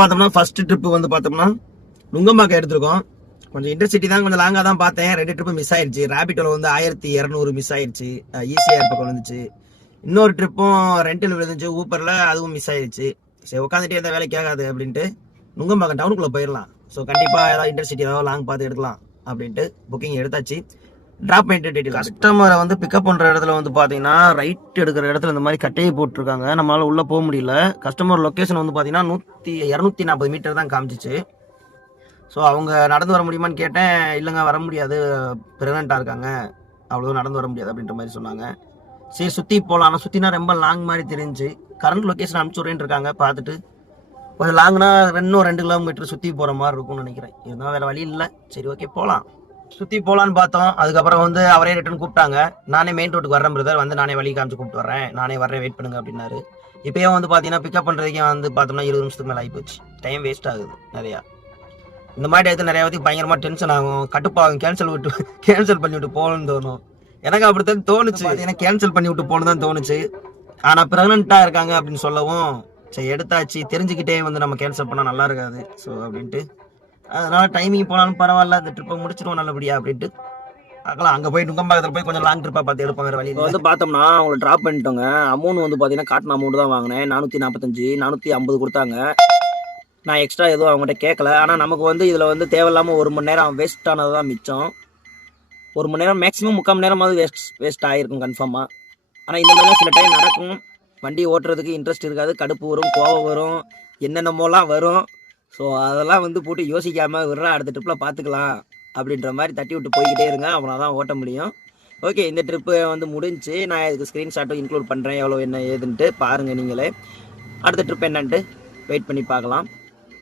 பார்த்தோம்னா first trip வந்து பார்த்தோம்னா நுங்கம்பாக்கம் எடுத்திருக்கோம். கொஞ்சம் இன்டர்சிட்டி தான், கொஞ்சம் லாங்காக தான் பார்த்தேன். 2 ட்ரிப்பு மிஸ் ஆயிடுச்சு. ரேபிட்டோல வந்து 1200 மிஸ் ஆயிடுச்சு. ஈஸியாக பக்கம் வந்துச்சு. இன்னொரு ட்ரிப்பும் ரெண்டில் விழுந்துச்சு ஊப்பரில், அதுவும் மிஸ் ஆயிடுச்சு. சரி உட்காந்துட்டே இருந்தால் வேலைக்கு ஆகாது அப்படின்ட்டு நுங்கம்பாக்கம் டவுனுக்குள்ளே போயிடலாம். ஸோ கண்டிப்பாக ஏதாவது இன்டர்சிட்டி ஏதாவது லாங் பார்த்து எடுக்கலாம் அப்படின்ட்டு புக்கிங் எடுத்தாச்சு. ட்ராப் பண்ணிட்டு டீட்டெயில் கஸ்டமரை வந்து பிக்கப் பண்ணுற இடத்துல வந்து பார்த்தீங்கன்னா ரைட் எடுக்கிற இடத்துல இந்த மாதிரி கட்டையை போட்டிருக்காங்க. நம்மளால் உள்ளே போக முடியல. கஸ்டமர் லொக்கேஷன் வந்து பார்த்தீங்கன்னா 240 மீட்டர் தான் காமிச்சிச்சு. ஸோ அவங்க நடந்து வர முடியுமான்னு கேட்டேன். இல்லைங்க வர முடியாது, ப்ரெக்னெண்ட்டாக இருக்காங்க, அவ்வளோ நடந்து வர முடியாது அப்படின்ற மாதிரி சொன்னாங்க. சரி சுற்றி போகலாம். ஆனால் சுற்றினா ரொம்ப லாங் மாதிரி தெரிஞ்சு கரண்ட் லொக்கேஷன் அனுப்பிச்சுடுறேன்னு இருக்காங்க. பார்த்துட்டு கொஞ்சம் லாங்னா இன்னும் 2 கிலோமீட்டர் சுற்றி போகிற மாதிரி இருக்கும்னு நினைக்கிறேன். இருந்தால் வேறு வழி இல்லை. சரி ஓகே போகலாம். சுற்றி போகலான்னு பார்த்தோம். அதுக்கப்புறம் வந்து அவரே ரிட்டர்ன் கூப்பிட்டாங்க. நானே மெயின் ரோட்டுக்கு வரேன் பிரதர், வந்து நானே வழி காமிச்சு கூப்பிட்டு வரேன், நானே வரேன், வெயிட் பண்ணுங்க அப்படின்னாரு. இப்போயே வந்து பார்த்தீங்கன்னா பிக்கப் பண்ணுறதுக்கே வந்து பார்த்தோம்னா 20 நிமிஷத்துக்கு மேலே ஆகிப்போச்சு. டைம் வேஸ்ட் ஆகுது நிறையா. இந்த மாதிரி இடத்துல நிறைய பேருக்கு பயங்கரமாக டென்ஷன் ஆகும், கட்டுப்பாகும். கேன்சல் பண்ணி விட்டு போகணும்னு தோணும். எனக்கு அப்படித்தான் தோணுச்சு. ஏன்னா கேன்சல் பண்ணி விட்டு போகணும் தான் தோணுச்சு. ஆனால் ப்ரெக்னெண்ட்டாக இருக்காங்க அப்படின்னு சொல்லவும் சரி எடுத்தாச்சு. தெரிஞ்சுக்கிட்டே வந்து நம்ம கேன்சல் பண்ணால் நல்லா இருக்காது. ஸோ அப்படின்ட்டு அதனால டைமிங் போனாலும் பரவாயில்ல, அந்த ட்ரிப்பை முடிச்சிடுவோம் நல்லபடியா அப்படின்ட்டு பார்க்கலாம். அங்கே போய் நுங்கம்பாக்கத்தில் போய் கொஞ்சம் லாங் ட்ரிப்பாக பார்த்து எடுப்போம். வேறு வழி வந்து பார்த்தோம்னா அவங்களை ட்ராப் பண்ணிட்டோங்க. அமௌண்ட் வந்து பார்த்தீங்கன்னா காட்டின அமௌண்ட் தான் வாங்கினேன். 445 450 கொடுத்தாங்க. நான் எக்ஸ்ட்ரா எதுவும் அவங்ககிட்ட கேட்கல. ஆனால் நமக்கு வந்து இதில் வந்து தேவையில்லாமல் 1 மணி நேரம் வேஸ்ட் ஆனது தான் மிச்சம். 1 மணி நேரம் மேக்ஸிமம் 3/4 மணி நேரமாவது வேஸ்ட் ஆகிருக்கும் கன்ஃபார்மாக. ஆனால் இந்த மாதிரிலாம் சில டைம் நடக்கும். வண்டி ஓட்டுறதுக்கு இன்ட்ரெஸ்ட் இருக்காது, கடுப்பு வரும், கோவம் வரும், என்னென்னமோலாம் வரும். ஸோ அதெல்லாம் வந்து போட்டு யோசிக்காமல் விட்றா அடுத்த ட்ரிப்பில் பார்த்துக்கலாம் அப்படின்ற மாதிரி தட்டி விட்டு போய்கிட்டே இருங்க. அப்புறம் தான் ஓட்ட முடியும். ஓகே, இந்த ட்ரிப்பு வந்து முடிஞ்சு. நான் இதுக்கு ஸ்க்ரீன்ஷாட்டும் இன்க்ளூட் பண்ணுறேன், எவ்வளோ என்ன ஏதுன்ட்டு பாருங்கள் நீங்களே. அடுத்த ட்ரிப் என்னன்ட்டு வெயிட் பண்ணி பார்க்கலாம்.